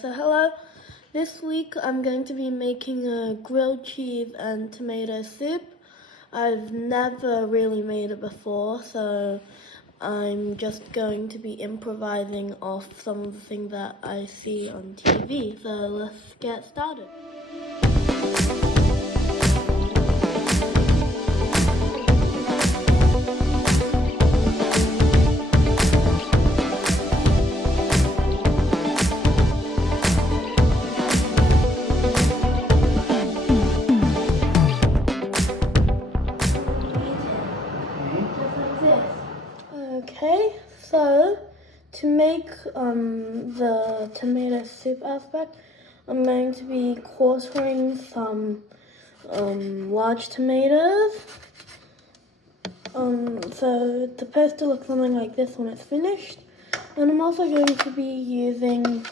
So hello. This week I'm going to be making a grilled cheese and tomato soup. I've never really made it before, so I'm just going to be improvising off some of the things that I see on TV. So let's get started. Okay, so to make the tomato soup aspect, I'm going to be quartering some large tomatoes. So it's supposed to look something like this when it's finished. And I'm also going to be using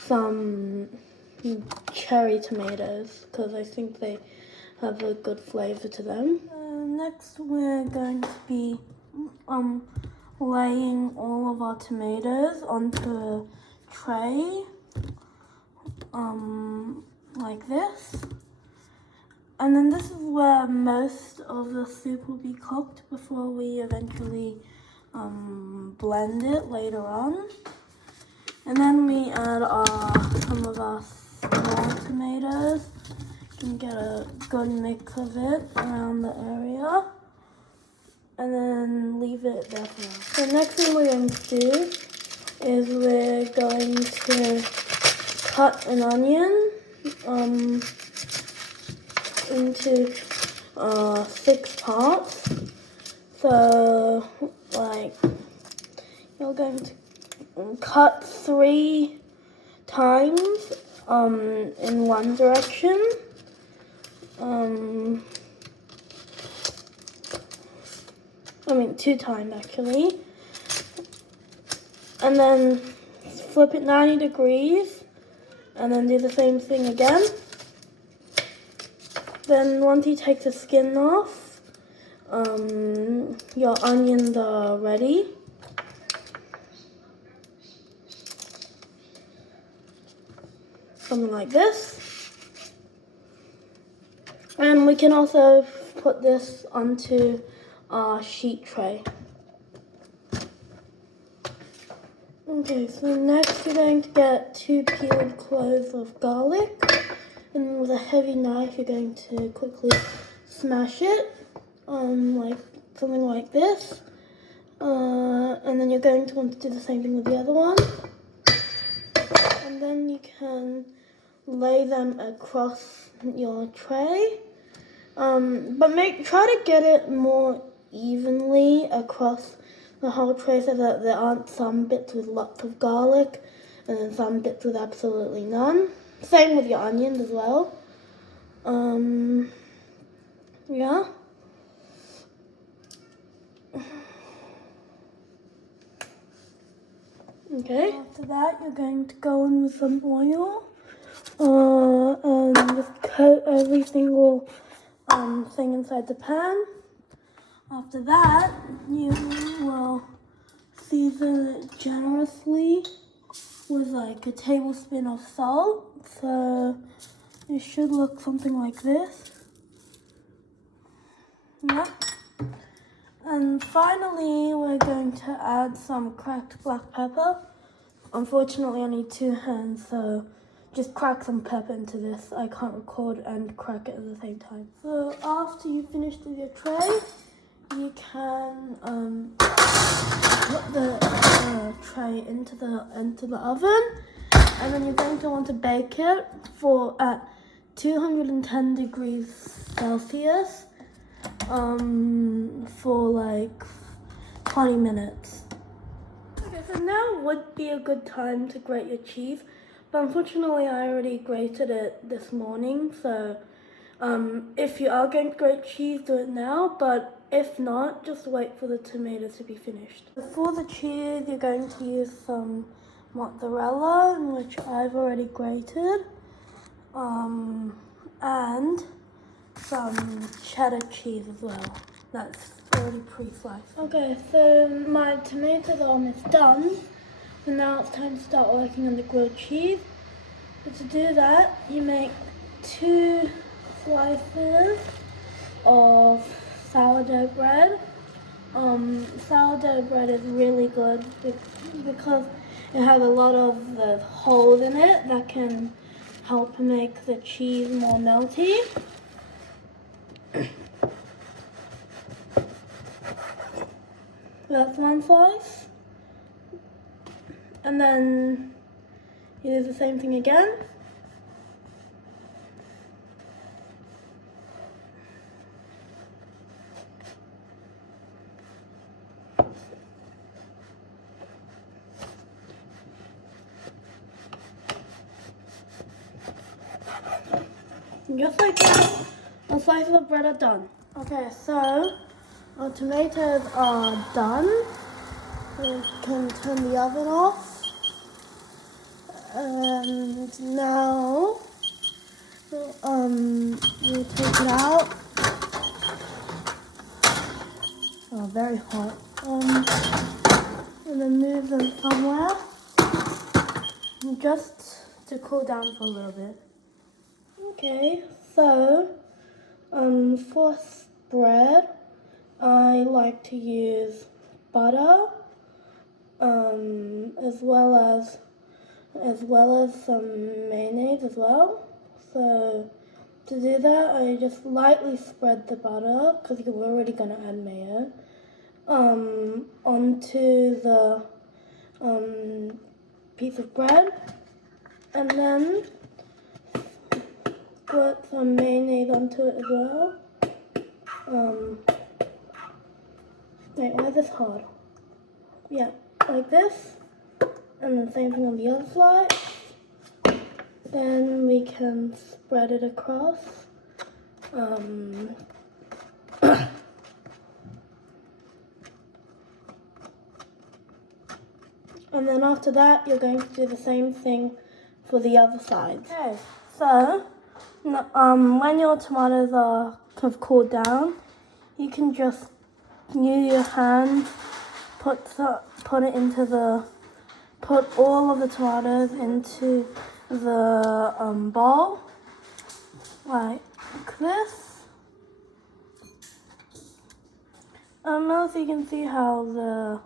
some cherry tomatoes because I think they have a good flavor to them. Next we're going to be laying all of our tomatoes onto a tray, like this. And then this is where most of the soup will be cooked before we eventually blend it later on. And then we add some of our small tomatoes. You can get a good mix of it around the area. And then leave it there for now. The next thing we're going to do is we're going to cut an onion into 6 parts. So, like, you're going to cut 3 times in one direction. 2 times actually. And then flip it 90 degrees and then do the same thing again. Then once you take the skin off, your onions are ready. Something like this. And we can also put this onto our sheet tray. Okay, so next you're going to get 2 peeled cloves of garlic, and with a heavy knife you're going to quickly smash it, like something like this. And then you're going to want to do the same thing with the other one. And then you can lay them across your tray, but try to get it more evenly across the whole tray so that there aren't some bits with lots of garlic and then some bits with absolutely none. Same with your onions as well. Yeah. Okay. After that, you're going to go in with some oil and just coat every single thing inside the pan. After that, you will season it generously with like a tablespoon of salt. So it should look something like this. Yeah. And finally, we're going to add some cracked black pepper. Unfortunately, I need 2 hands, so just crack some pepper into this. I can't record and crack it at the same time. So after you've finished with your tray, you can put the tray into the oven, and then you're going to want to bake it at 210 degrees Celsius for like 20 minutes. Okay, so now would be a good time to grate your cheese, but unfortunately I already grated it this morning, so if you are going to grate cheese, do it now, but if not, just wait for the tomatoes to be finished. For the cheese, you're going to use some mozzarella, which I've already grated, and some cheddar cheese as well. That's already pre-sliced. Okay, so my tomatoes are almost done. So now it's time to start working on the grilled cheese. But to do that, you make 2 slices of sourdough bread. Sourdough bread is really good because it has a lot of the holes in it that can help make the cheese more melty. That's 1 slice. And then you do the same thing again. Just like that, our slices of bread are done. Okay, so our tomatoes are done. We can turn the oven off. And now, you take it out. Oh, very hot. And then move them somewhere, just to cool down for a little bit. Okay, so for spread, I like to use butter, as well as some mayonnaise as well. So to do that, I just lightly spread the butter, because you're already gonna add mayo, onto the piece of bread, and then put some mayonnaise onto it as well. Wait, why is this hard? Yeah, like this. And then same thing on the other side. Then we can spread it across. And then after that, you're going to do the same thing for the other side. Okay, so when your tomatoes are kind of cooled down, you can just use your hands, put all of the tomatoes into the bowl, like this. I don't know if you can see how the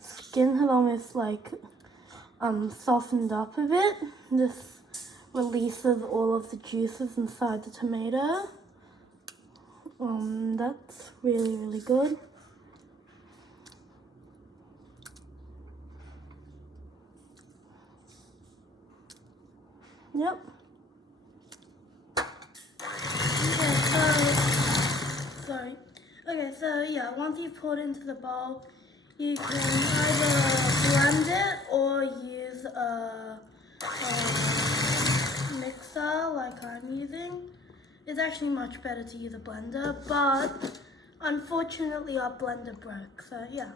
skin has almost like softened up a bit. This releases all of the juices inside the tomato. That's really, really good. Yep. Okay, so yeah, once you've poured into the bowl, you can either blend it or use a mixer like I'm using. It's actually much better to use a blender, but unfortunately our blender broke, so yeah.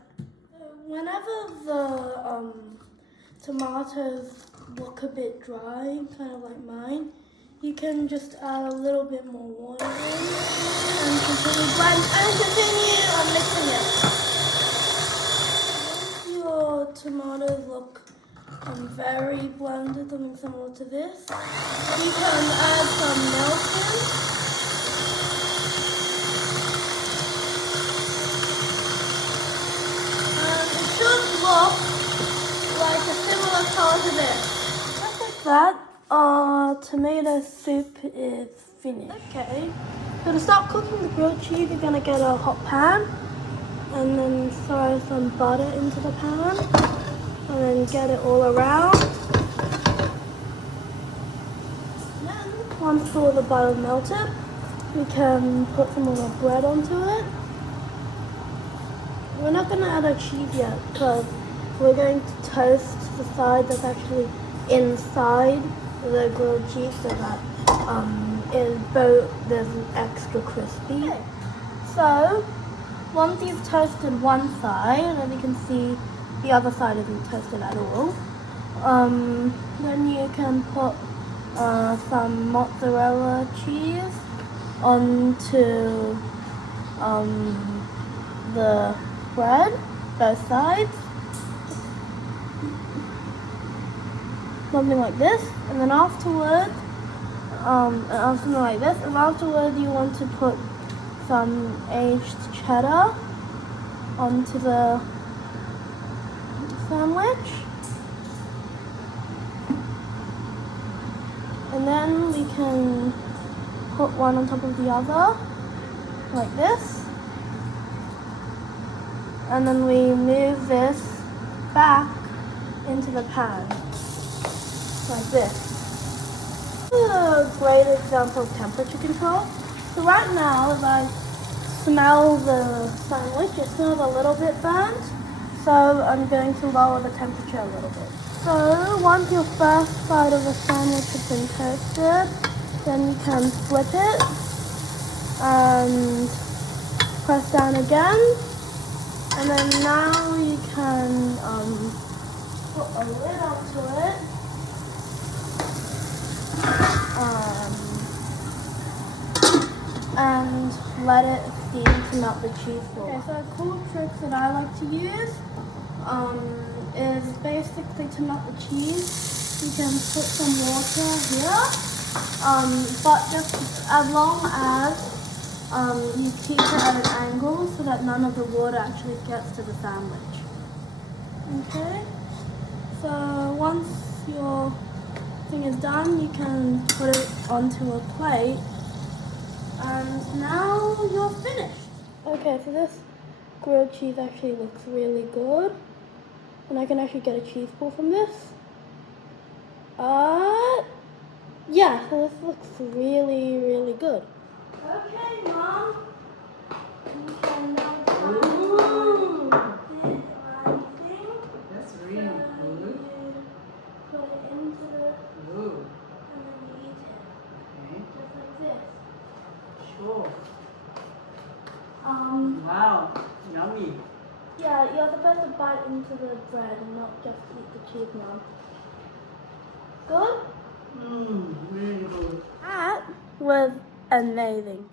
Whenever the tomatoes look a bit dry, kind of like mine, you can just add a little bit more water in and continue blend and continue mixing it. Once your tomatoes look very blended, something similar to this, you can add some milk in. And it should look like a similar color to this. Just like that, our tomato soup is finished. Okay, so to start cooking the grilled cheese, you're going to get a hot pan and then throw some butter into the pan and then get it all around. Then, once all the butter melted, we can put some of the bread onto it. We're not going to add our cheese yet because we're going to toast the side that's actually inside the grilled cheese so that there's extra crispy. Okay. So once you've toasted one side, and you can see the other side isn't toasted at all, then you can put some mozzarella cheese onto the bread, both sides. something like this, and then afterwards, something like this, and afterwards you want to put some aged cheddar onto the sandwich, and then we can put one on top of the other, like this, and then we move this back into the pan, like this. This is a great example of temperature control. So right now, if I smell the sandwich, it smells a little bit burnt, so I'm going to lower the temperature a little bit. So once your first side of the sandwich has been toasted, then you can flip it and press down again, and then now you can put a lid onto it, and let it steam to melt the cheese ball. Okay, so a cool trick that I like to use is basically to melt the cheese. You can put some water here, but just as long as you keep it at an angle so that none of the water actually gets to the sandwich. Okay, so once your thing is done, you can put it onto a plate, and now you're finished. Okay, so this grilled cheese actually looks really good, and I can actually get a cheese ball from this. Yeah, so this looks really, really good. Okay, Mom. You can now try this icing. That's really good. You put it into the, Ooh. and then you eat it. Okay. Just like this. Sure. Wow, yummy. Yeah, you're supposed to bite into the bread and not just eat the cheese, Mom. Good? Really good. That was amazing.